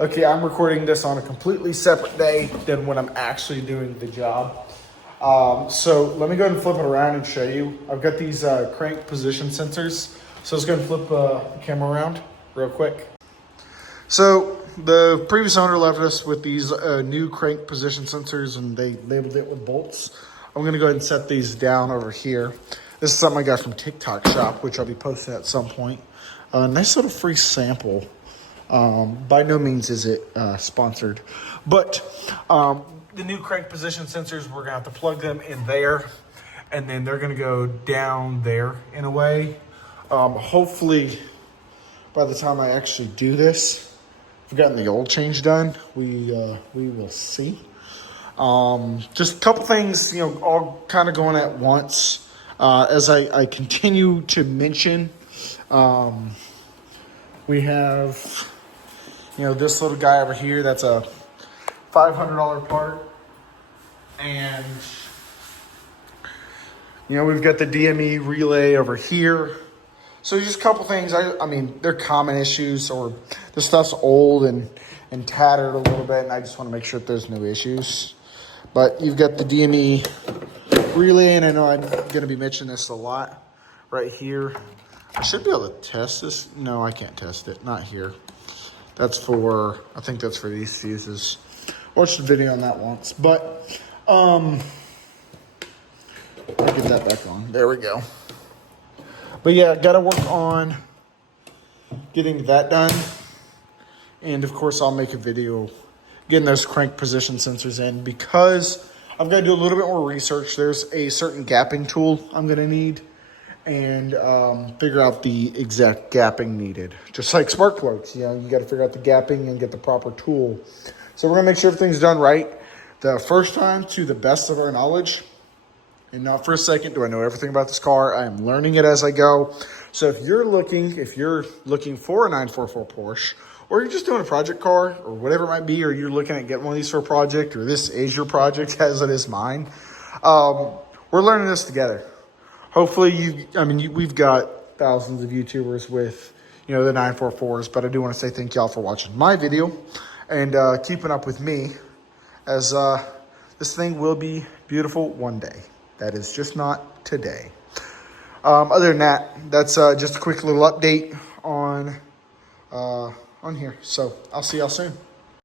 Okay, I'm recording this on a completely separate day than when I'm actually doing the job. So let me go ahead and flip it around and show you. I've got these crank position sensors. So let's go ahead and flip the camera around real quick. So the previous owner left us with these new crank position sensors, and they labeled it with bolts. I'm gonna go ahead and set these down over here. This is something I got from TikTok Shop, which I'll be posting at some point. Nice little free sample. By no means is it sponsored, but the new crank position sensors, we're gonna have to plug them in there, and then they're gonna go down there in a way. Hopefully, by the time I actually do this, I've gotten the oil change done. We will see. Just a couple things, all kind of going at once. As I continue to mention, we have, this little guy over here. That's a $500 part. And, we've got the DME relay over here. So just a couple things. I mean, they're common issues, or the stuff's old and tattered a little bit, and I just want to make sure that there's no issues. But you've got the DME relay, and I know I'm going to be mentioning this a lot right here. I should be able to test this. No, I can't test it. Not here. I think that's for these fuses. Watched the video on that once. But, I'll get that back on. There we go. But yeah, got to work on getting that done. And of course, I'll make a video getting those crank position sensors in, because I've got to do a little bit more research. There's a certain gapping tool I'm going to need, and figure out the exact gapping needed. Just like spark plugs, you got to figure out the gapping and get the proper tool. So we're going to make sure everything's done right the first time, to the best of our knowledge. And not for a second do I know everything about this car. I am learning it as I go. So if you're looking for a 944 Porsche, or you're just doing a project car, or whatever it might be, or you're looking at getting one of these for a project, or this is your project as it is mine, we're learning this together. Hopefully we've got thousands of YouTubers with, the 944s, but I do want to say thank y'all for watching my video and keeping up with me, as this thing will be beautiful one day. That is just not today. Other than that, that's just a quick little update on here. So I'll see y'all soon.